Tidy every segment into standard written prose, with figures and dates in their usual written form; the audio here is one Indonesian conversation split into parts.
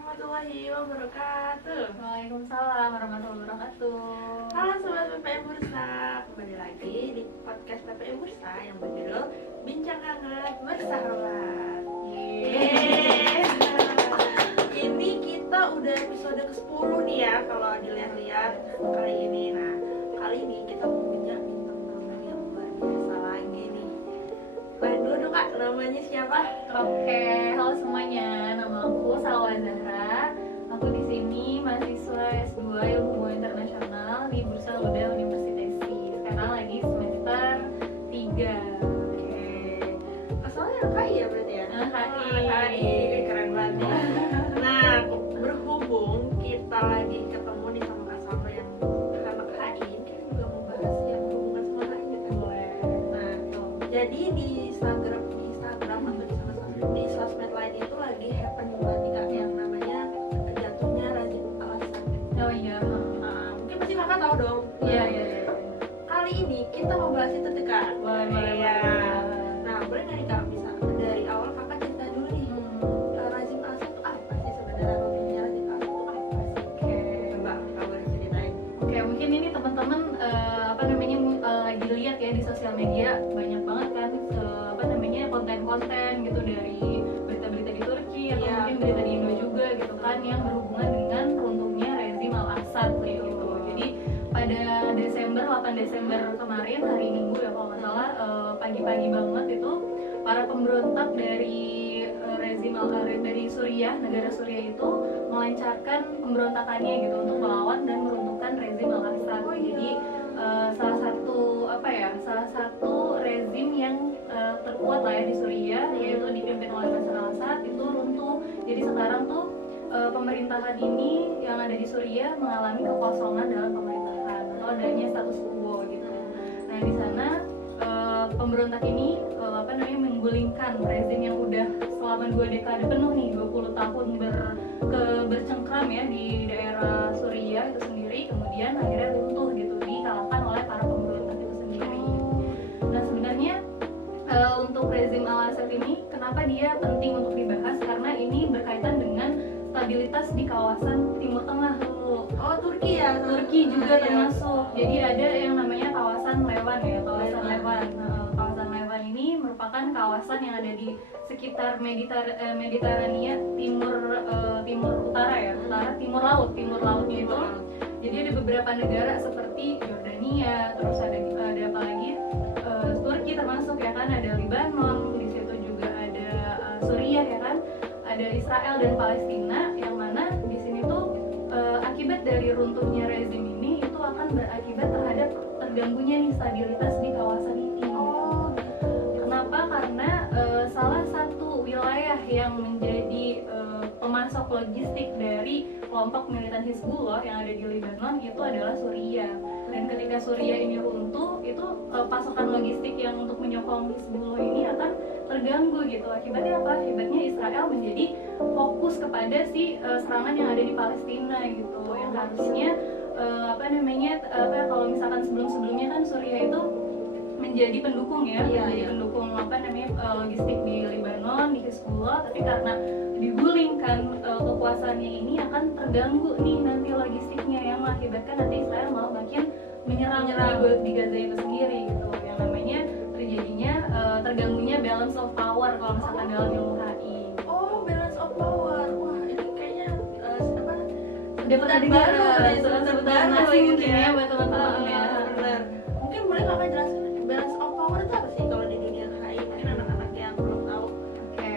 warahmatullahi wabarakatuh. Waalaikumsalam warahmatullahi wabarakatuh. Halo Sobat PPM Bursa, kembali lagi di podcast PPM Bursa yang berjudul Bincang Hangat Bersahabat. Yeay. Ini kita udah episode ke-10 nih ya kalau dilihat-lihat kali ini. Nah, kali ini kita punya bintang tamu yang luar biasa lagi nih. Kenalin dulu dong Kak, namanya siapa? Oke, halo semuanya. Nama aku Salwa Zahra. Aku di sini mahasiswa S2 Ilmu Hubungan Internasional di Bursa Garuda Universitasi. Sekarang lagi semester 3. Oke. Asalnya KI ya berarti ya? KI. Keren banget ya. Nah, berhubung kita lagi ketemu nih sama Kak Salma yang anak HI, kita juga mau bahas yang berhubungan sama HI kan? Boleh. Nah, jadi di Instagram atau di sosmed lain itu lagi happening banget nih Kak, yang namanya jatuhnya Razif Al-Assad. Oh iya. Mungkin pasti Kakak tahu dong. Iya. Kali ini kita mau bahas itu tuh Kak. Boleh. Iya. Nah, boleh nggak nih Kak, bisa dari awal Kakak cerita dulu nih. Razif Al-Assad itu apa sih sebenarnya? Rotinya Razif Al-Assad itu apa sih? Oke. Coba Kakak boleh ceritain. Oke, mungkin ini teman-teman lagi lihat ya di sosial media banyak banget kan konten-konten gitu dari berita-berita di Turki atau Iya. mungkin berita di Indo juga gitu kan yang berhubungan dengan runtuhnya rezim Al-Assad kayak gitu. Jadi pada 8 Desember kemarin, hari Minggu ya kalau nggak salah, pagi-pagi banget itu para pemberontak dari rezim dari Suriah, negara Suriah itu melancarkan pemberontakannya gitu untuk melawan dan meruntuhkan rezim Al-Assad. Jadi salah satu rezim yang terkuat lah ya di Suriah, yaitu dipimpin oleh Bashar al-Assad, itu runtuh. Jadi sekarang tuh pemerintahan ini yang ada di Suriah mengalami kekosongan dalam pemerintahan atau adanya status quo gitu. Nah di sana pemberontak ini menggulingkan rezim yang udah selama 2 dekade penuh nih, 20 tahun bercengkram ya di daerah Suriah itu sendiri, kemudian akhirnya runtuh gitu, dikalahkan oleh para pemberontak itu sendiri. Nah sebenarnya untuk rezim Al-Assad ini kenapa dia penting untuk dibahas, karena ini berkaitan dengan stabilitas di kawasan Timur Tengah dulu. Oh, Turki ya? Turki juga termasuk. Jadi ada yang namanya kawasan Lewan ya, kawasan Lewan. Kawasan Lewan ini merupakan kawasan yang ada di sekitar Mediterania timur utara ya, timur lautnya itu. Jadi ada beberapa negara seperti Jordania, terus ada apa lagi? Turki termasuk ya kan, ada Libanon, di situ juga ada Suriah ya kan, ada Israel dan Palestina, yang mana di sini tuh akibat dari runtuhnya rezim ini itu akan berakibat terhadap terganggunya nih stabilitas di kawasan ini. Oh, gitu. Kenapa? Karena salah satu wilayah yang menjadi pemasok logistik dari kelompok militan Hizbullah yang ada di Lebanon itu adalah Suriah. Dan ketika Suriah ini runtuh, itu pasokan logistik yang untuk menyokong Hizbullah ini akan terganggu gitu. Akibatnya apa? Akibatnya Israel menjadi fokus kepada serangan yang ada di Palestina gitu. Yang harusnya kalau misalkan sebelumnya kan Suriah itu menjadi pendukung ya, pendukung logistik di Lebanon, di Hizbullah, tapi karena digulingkan kekuasaannya ini akan terganggu nih nanti logistiknya, yang mengakibatkan nanti Israel malah makin menyerang di Gaza itu sendiri gitu, yang namanya terganggunya balance of power kalau misalkan dalam ilmu HI. Oh, balance of power. Wah, ini kayaknya Udah pernah dengar sebutan asing mungkin ya buat teman-teman ya. Benar. Mungkin boleh Kakak jelasin balance of power itu apa sih kalau di dunia HI, mungkin anak-anak yang belum tahu. Oke.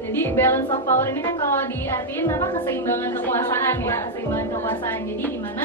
Jadi balance of power ini kan kalau diartiin keseimbangan kekuasaan ya, keseimbangan kekuasaan. Jadi di mana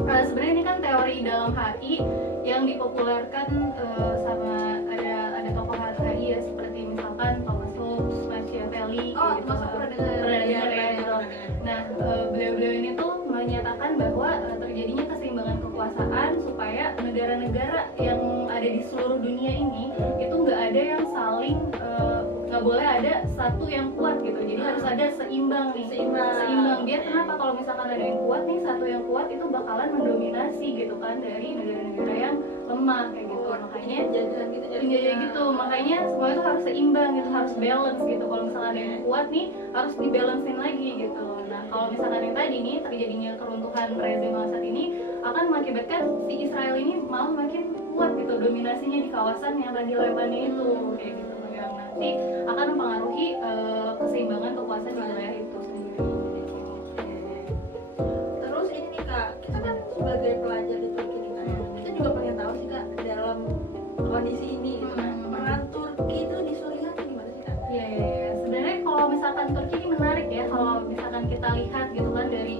sebenarnya ini kan teori dalam HI yang dipopulerkan sama ada tokoh HI ya, seperti misalkan Thomas Hobbes, Machiavelli gitu. Pernah dengar Ya gitu. Nah, beliau-beliau ini tuh menyatakan bahwa terjadinya keseimbangan kekuasaan supaya negara-negara yang ada di seluruh dunia ini itu nggak ada yang saling nggak boleh ada satu yang kuat gitu. Jadi harus ada seimbang nih. Seimbang. Biar kenapa kalau misalkan ada yang kuat nih, satu yang kuat itu bakalan mendominasi gitu kan dari negara-negara yang lemah kayak gitu. Makanya penjajahan gitu penjajah gitu, makanya semua itu harus seimbang gitu, harus balance gitu. Kalau misalkan ada yang kuat nih harus dibalancein lagi gitu. Nah kalau misalkan yang tadi nih terjadinya keruntuhan rezim saat ini akan mengakibatkan si Israel ini malah makin kuat gitu dominasinya di kawasan yang tadi lebarnya itu kayak gitu, yang nanti akan mempengaruhi keseimbangan kekuasaan di wilayah itu sendiri. Terus ini nih Kak, kita kan sebagai pelajar di Turki nih Kak, kita juga pengen tahu sih Kak dalam kondisi ini gitu kan, peran Turki itu di Suriah itu gimana sih Kak? Iya. Sebenarnya kalau misalkan Turki ini menarik ya, kalau misalkan kita lihat gitu kan dari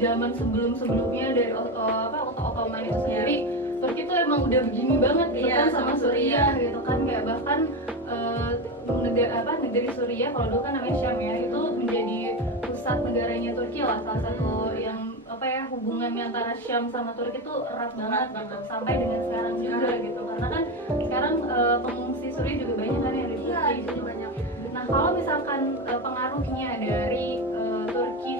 zaman sebelumnya dari Ottoman itu sendiri, Turki itu emang udah begini banget gitu kan sama Suriah gitu kan, kayak bahkan negeri Suriah kalau dulu kan namanya Syam ya, itu menjadi pusat negaranya Turki lah, salah satu yang hubungannya antara Syam sama Turki itu erat banget gitu, sampai dengan sekarang juga gitu, karena kan sekarang pengungsi Suriah juga banyak kan yang di Turki gitu. Banyak. Nah kalau misalkan pengaruhnya dari Turki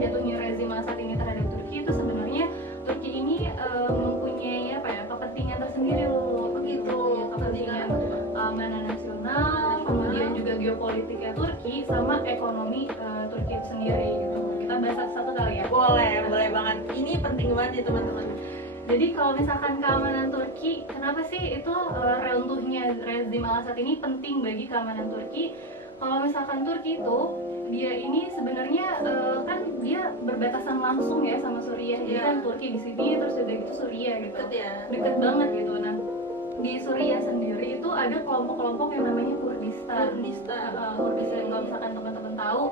jatuhnya rezim Assad ini terhadap Turki, itu sebenarnya Turki ini mempunyai kepentingan tersendiri loh begitu, kepentingan keamanan nasional, kemudian juga geopolitiknya Turki sama ekonomi Turki itu sendiri gitu. Kita bahas satu-satu kali ya. Boleh banget. Ini penting banget ya teman-teman. Jadi kalau misalkan keamanan Turki, kenapa sih itu runtuhnya rezim Al-Assad ini penting bagi keamanan Turki? Kalau misalkan Turki itu dia ini sebenarnya kan dia berbatasan langsung ya sama Suriah. Jadi kan Turki di sini terus juga gitu Suriah gitu. Deket banget gitu. Nah di Suriah sendiri itu ada kelompok-kelompok yang namanya Kurdistan. Kurdistan kalau misalkan teman-teman tahu,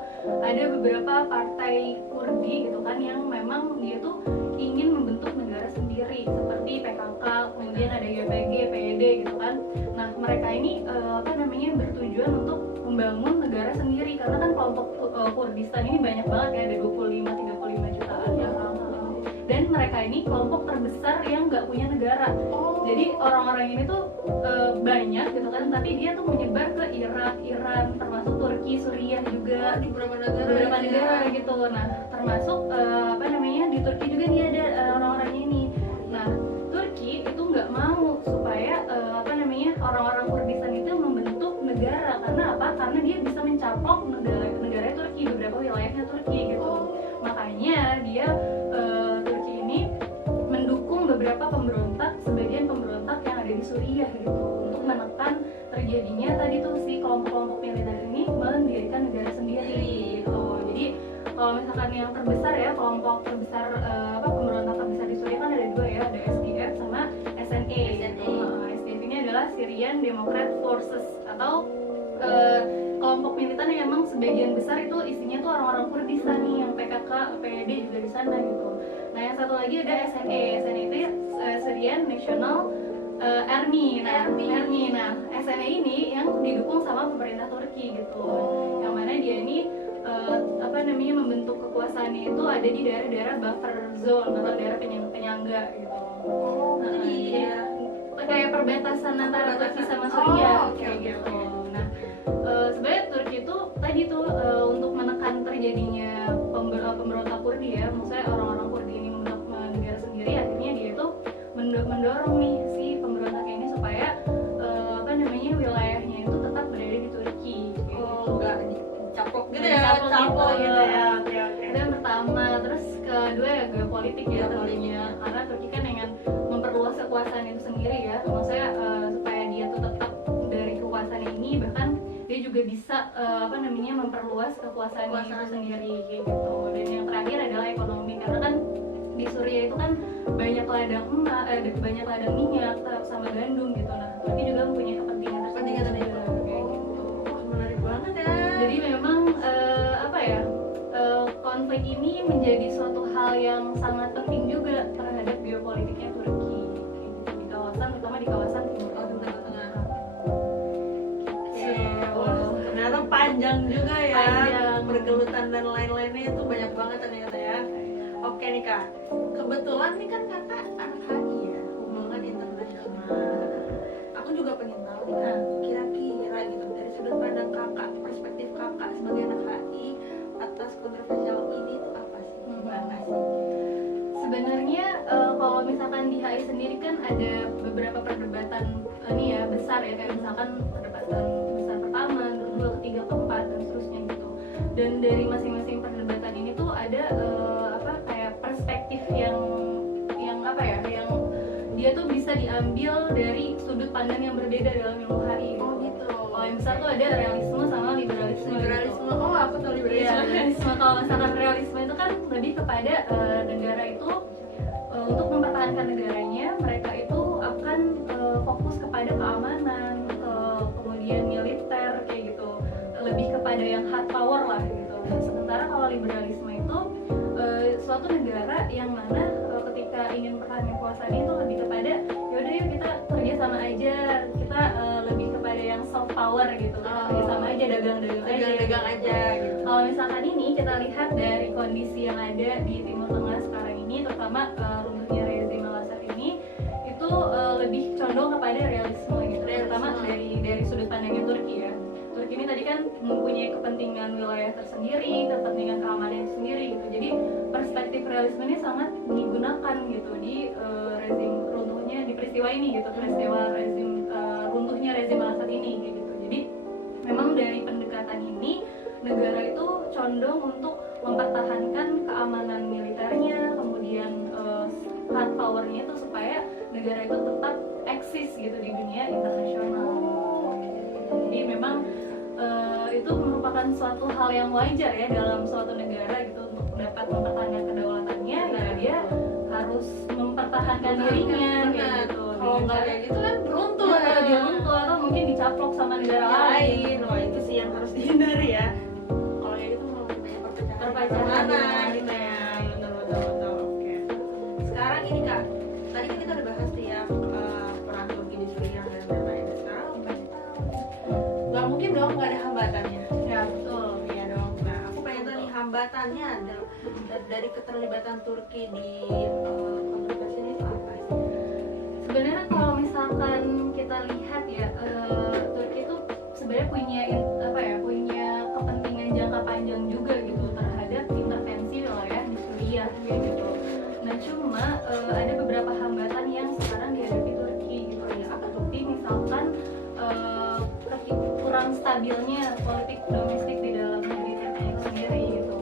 ada beberapa partai Kurdi gitu kan yang memang dia tuh ingin membentuk negara sendiri seperti PKK, kemudian ada YPG, PYD gitu kan. Nah mereka ini bertujuan untuk membangun negara sendiri, karena kan kelompok Kurdistan ini banyak banget ya, ada 25-35 jutaan ya. Dan mereka ini kelompok terbesar yang nggak punya negara. Jadi orang-orang ini tuh banyak gitu kan, tapi dia tuh menyebar ke Irak, Iran, termasuk Turki, Suriah juga, di beberapa negara gitu. Nah termasuk di Turki juga nih ada orang-orang ini. Nah Turki itu nggak mau supaya orang-orang Kurdistan itu membentuk negara, karena apa? Karena dia bisa mencaplok negara Turki, beberapa wilayahnya Turki gitu. Makanya dia Turki ini mendukung beberapa sebagian pemberontak yang ada di Suriah gitu, untuk menekan terjadinya tadi tuh si kelompok-kelompok militer ini mendirikan negara sendiri gitu. Jadi kalau misalkan yang terbesar ya, kelompok terbesar pemberontak terbesar di Suriah kan ada dua ya, ada SDF sama SNA. SDF ini adalah Syrian Democrat Forces, atau kelompok militer yang emang sebagian besar itu isinya tuh orang-orang Kurdistan nih, yang PKK, PYD juga di sana gitu. Nah yang satu lagi ada SNA itu Syrian National Army. Nah SNA ini yang didukung sama pemerintah Turki gitu, yang mana dia ini membentuk kekuasaannya itu ada di daerah-daerah buffer zone atau daerah penyangga gitu. Kayak perbatasan antara Turki sama Suriah kayak gitu. Nah sebenarnya Turki itu tadi tuh untuk menekan terjadinya pemberontak Kurdi ya, maksudnya orang-orang Kurdi ini membentuk negara sendiri, akhirnya dia itu mendorong nih si pemberontaknya ini supaya wilayahnya itu tetap berada di Turki gitu. Nggak dicaplok gitu ya. Itu yang pertama. Terus kedua ya geopolitik ya tentunya, karena Turki kan ingin memperluas kekuasaan itu sendiri ya, maksudnya supaya dia tuh tetap dari kekuasaan ini, bahkan dia juga bisa memperluas kekuasaan itu sendiri gitu. Dan yang terakhir adalah ekonomi, karena kan di Suriah itu kan banyak ladang minyak sama gandum gitu. Nah Turki juga mempunyai kepentingan tersendiri. Menarik banget ya. Jadi memang konflik ini menjadi suatu hal yang sangat penting juga terhadap geopolitiknya Turki di kawasan, terutama di kawasan Timur Tengah. Ternyata panjang juga ya. Panjang. Pergelutan dan lain-lainnya itu banyak banget ternyata ya. Oke nih Kak, kebetulan nih kan Kakak anak HI ya, hubungan internasional. Aku juga pengen tahu nih Kak, kira-kira gitu dari sudut pandang Kakak, perspektif Kakak sebagai anak HI atas kontroversial ini itu apa sih? Gimana sih? Sebenarnya kalau misalkan di HI sendiri kan ada beberapa perdebatan kayak misalkan perdebatan besar pertama, kedua, ketiga, keempat dan seterusnya gitu. Dan dari masing-masing perdebatan ini tuh ada kayak perspektif yang yang dia tuh bisa diambil dari sudut pandang yang berbeda dalam ilmu HI. Oh gitu. Kalau yang besar tuh ada realisme sama liberalisme. Liberalisme. Gitu. Oh, aku tahu liberalisme. Iya, realisme. Kalau misalkan realisme itu kan lebih kepada negara itu untuk mempertahankan negaranya, mereka itu akan fokus kepada keamanan, kemudian militer kayak gitu, lebih kepada yang hard power lah gitu. Sementara kalau liberalisme itu suatu negara yang mana ketika ingin mempertahankan kekuasaannya itu lebih kepada yaudah yuk kita kerja sama aja, kita lebih kepada yang soft power gitu, kerja sama aja, dagang aja gitu. Kalau misalkan ini kita lihat dari kondisi yang ada di Timur Tengah sekarang ini, terutama runtuhnya rezim Al-Assad ini, itu lebih condong kepada realisme gitu, terutama dari sudut pandangnya Turki ya. Turki ini tadi kan mempunyai kepentingan wilayah tersendiri, kepentingan keamanan sendiri gitu. Jadi perspektif realisme ini sangat digunakan gitu di rezim runtuhnya, di peristiwa ini gitu, peristiwa rezim runtuhnya rezim Al-Assad ini gitu. Jadi memang dari pendekatan ini negara itu condong untuk mempertahankan keamanan militernya, kemudian hard powernya itu supaya negara itu tetap eksis gitu di dunia internasional. Jadi memang itu merupakan suatu hal yang wajar ya dalam suatu negara gitu untuk dapat mempertahankan kedaulatannya, ya dia harus mempertahankan dirinya gitu. Kalau nggak kayak gitu kan runtuh, dia runtuh atau mungkin dicaplok sama negara lain. Wah, itu sih yang harus dihindari ya. Kalau kayak gitu mau banyak perpecahan gitu ya. Betul. Oke. Sekarang ini Kak, tadi kan kita udah bahas tuh ya perang Turki di Suriah dan lain-lain. Sekarang aku pengen tahu. Gak mungkin dong nggak ada hambatannya. Ya betul. Iya dong. Nah, aku pengen tahu nih hambatannya dari keterlibatan Turki di konflik ini itu apa sih? Sebenarnya kalau misalkan kita lihat ya, Turki itu sebenarnya punya kepentingan jangka panjang juga gitu terhadap intervensi wilayah di Suriah gitu. Nah cuma ada beberapa hambatan yang sekarang dihadapi Turki gitu ya. Seperti misalkan kurang stabilnya politik domestik di dalam negeri Turki itu sendiri gitu.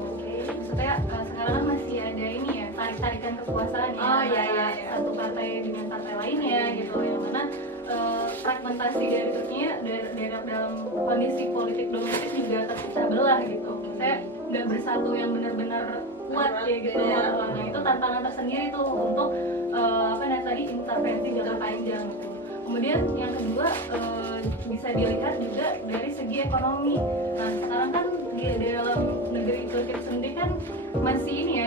Maksudnya sekarang kan masih ada ini ya, tarik-tarikan kekuasaan ya, Iya. satu partai dengan partai lainnya gitu, yang mana fragmentasi dari Turkinya dalam kondisi politik domestik juga terpecah belah gitu. Saya nggak bersatu yang benar-benar kuat ya gitu. Nah itu tantangan tersendiri tuh untuk tadi intervensi jangka panjang gitu. Kemudian yang kedua bisa dilihat juga dari segi ekonomi. Nah sekarang kan di dalam negeri Turki sendiri kan masih ini ya,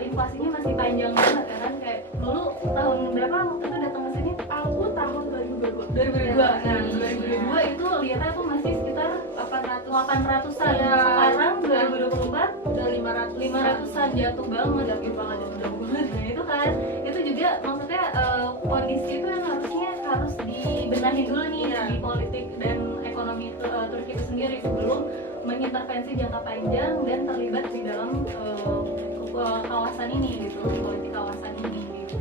inflasinya masih panjang banget ya kan, kayak dulu tahun berapa waktu itu datang ke sini? Aku tahun 2022. Nah 2022 itu lihatnya tuh masih sekitar 800-an. Sekarang 2024 udah 500-an, jatuh banget Nah itu kan, itu juga maksudnya kondisi itu yang harus dibenahi dulu nih di politik dan ekonomi Turki itu sendiri sebelum mengintervensi jangka panjang dan terlibat di dalam kawasan ini gitu, politik kawasan ini gitu.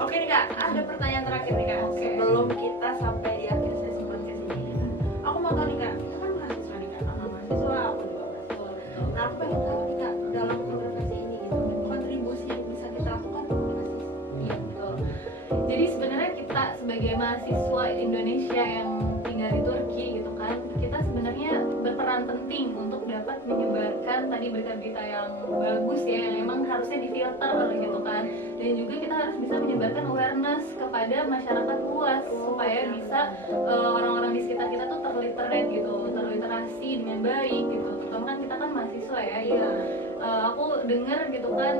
Oke nih Kak, ada pertanyaan terakhir nih Kak. Sebelum kita sampai di akhir sesi podcast ini, aku mau tahu nih Kak, kita kan mahasiswa nih Kak, mahasiswa, aku juga mahasiswa. Nah aku pengen tahu nih Kak, dalam konservasi ini gitu, kontribusi yang bisa kita lakukan apa sih? Iya betul. Jadi sebenarnya kita sebagai mahasiswa Indonesia yang tinggal di Turki gitu kan, kita sebenarnya berperan penting untuk dapat menyebarkan tadi berita-berita yang bagus ya, yang emang harusnya difilter gitu kan, dan juga kita harus bisa menyebarkan awareness kepada masyarakat luas supaya bisa orang-orang di sekitar kita tuh terliterate gitu, terliterasi dengan baik gitu. Terutama kan kita kan mahasiswa ya. Aku dengar gitu kan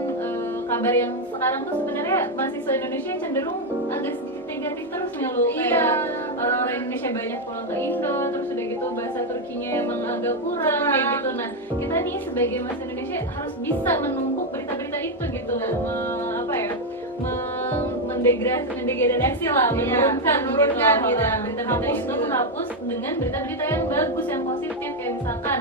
kabar yang sekarang tuh sebenarnya mahasiswa Indonesia cenderung agak sedikit negatif terus nih lo, kayak orang Indonesia banyak pulang ke Indo, terus udah gitu bahasa Turkinya emang agak kurang kayak gitu. Nah kita nih sebagai mahasiswa Indonesia harus bisa menumpuk berita-berita itu gitu, mendegradasi lah, menurunkan gitu. Berita-berita itu menghapus dengan berita-berita yang bagus, yang positif, kayak misalkan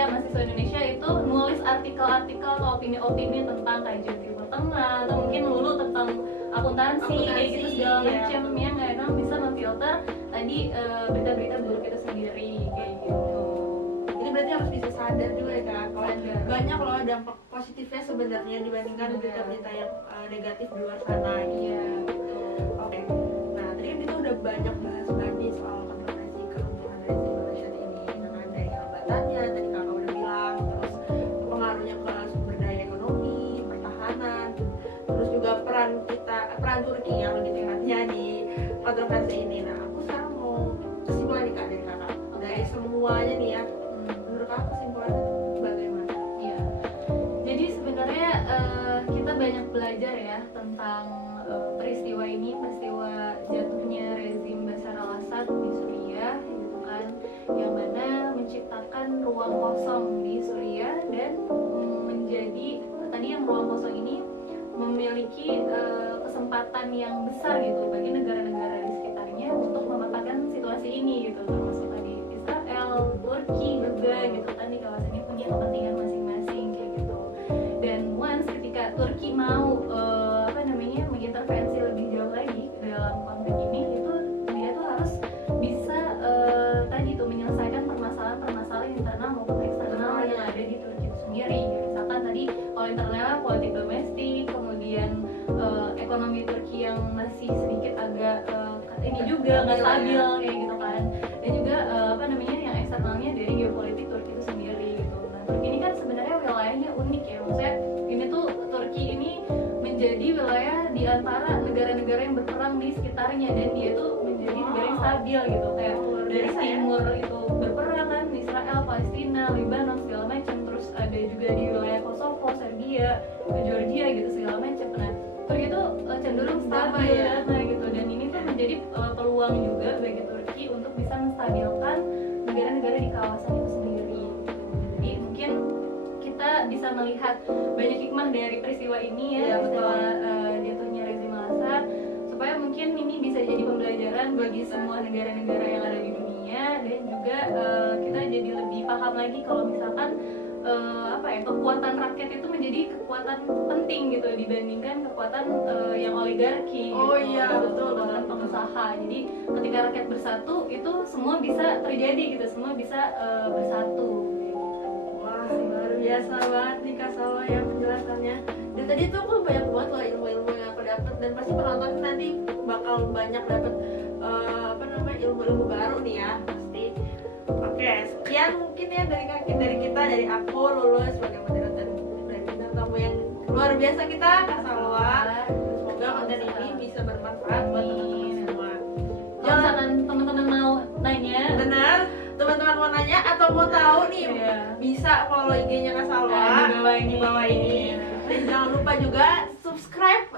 mahasiswa Indonesia itu nulis artikel-artikel atau opini-opini tentang kajian Timur Tengah, atau mungkin dulu tentang akuntansi kayak gitu segala macam, yang emang bisa memfilter tadi tadi berita-berita buruk itu sendiri kayak gitu. Jadi berarti harus bisa sadar juga ya Kak, kalau Sadar. banyak loh dampak positifnya sebenarnya dibandingkan Benar. berita-berita yang negatif di luar sana gitu. Iya gitu. Oke, nah tadi kan kita udah banyak bahas nih soal kontroversi keruntuhan rezim Malaysia ini, dengan dari hambatannya tadi kakak udah bilang, terus pengaruhnya ke sumber daya ekonomi, pertahanan, terus juga peran Turki yang lebih tepatnya di kontroversi ini. Nah aku sekarang mau kesimpulan nih Kak dari kakak, dari semuanya nih ya, menurut kakak kesimpulannya bagaimana? Iya. Jadi sebenarnya kita banyak belajar ya tentang peristiwa ini, peristiwa jatuhnya rezim Bashar al-Assad di Suriah gitu kan, yang mana menciptakan ruang kosong di Suriah dan menjadi tadi yang ruang kosong ini memiliki kesempatan yang besar gitu bagi negara-negara di sekitarnya untuk memanfaatkan situasi ini gitu, termasuk tadi Israel, Turki juga gitu kan, di kawasan ini punya kepentingan masing-masing kayak gitu. Dan once ketika Turki mau mengintervensi lebih jauh lagi dalam konflik ini, itu dia tuh harus bisa tadi tuh menyelesaikan permasalahan internal maupun eksternal yang ada di Turki itu sendiri. Misalkan tadi kalau internal politik domestik, kemudian ekonomi Turki yang masih sedikit agak ini juga nggak stabil kayak gitu kan, dan juga yang eksternalnya dari geopolitik Turki itu sendiri gitu. Nah Turki ini kan sebenarnya wilayahnya unik ya, maksudnya ini tuh Turki ini menjadi wilayah di antara negara-negara yang berperang di sekitarnya, dan dia tuh menjadi negara yang stabil gitu, kayak dari timur itu berperang kan, Israel, Palestina, Lebanon segala macam, terus ada juga di wilayah Kosovo, Serbia, Georgia gitu segala macam. Nah Turki itu cenderung stabil ya, nah gitu, dan ini tuh menjadi peluang juga bagi Turki untuk bisa menstabilkan negara-negara di kawasan itu sendiri gitu. Jadi mungkin kita bisa melihat banyak hikmah dari peristiwa ini ya, peristiwa jatuhnya rezim al-Assad, supaya mungkin ini bisa jadi pembelajaran bagi semua negara-negara yang ada di dunia, dan juga kita jadi lebih paham lagi kalau misalkan kekuatan rakyat itu menjadi kekuatan penting gitu dibandingkan kekuatan yang oligarki Oh gitu, iya, betul, kekuatan betul. pengusaha. Jadi ketika rakyat bersatu itu semua bisa terjadi gitu, semua bisa bersatu gitu. Wah, luar biasa banget nih Kak Salwa yang penjelasannya. Dan tadi tuh aku banyak banget loh ilmu-ilmu yang aku dapet, dan pasti penonton nanti bakal banyak dapet ilmu-ilmu baru nih ya pasti. Oke, sekian mungkin ya dari kita, dari aku Lulus sebagai moderator dan bintang tamu yang luar biasa kita Kak Salwa. Semoga konten ini bisa bermanfaat buat teman-teman semua. Kalau misalkan teman-teman mau nanya, Benar, teman-teman mau nanya atau mau tahu nih, Iya. bisa follow IG-nya Kak Salwa di bawah ini. Dan jangan lupa juga subscribe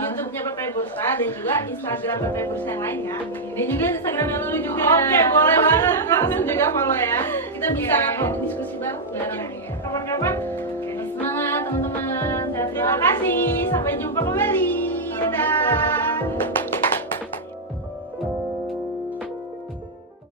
YouTube-nya PP Bursa dan juga Instagram PP Bursa yang lainnya. dan juga Instagramnya Lulu juga. Oke, boleh banget, langsung juga follow ya. Kita bisa Oke. diskusi bareng Bareng, mungkin ya. kapan-kapan. Semangat teman-teman, sehat Terima selalu. kasih, sampai jumpa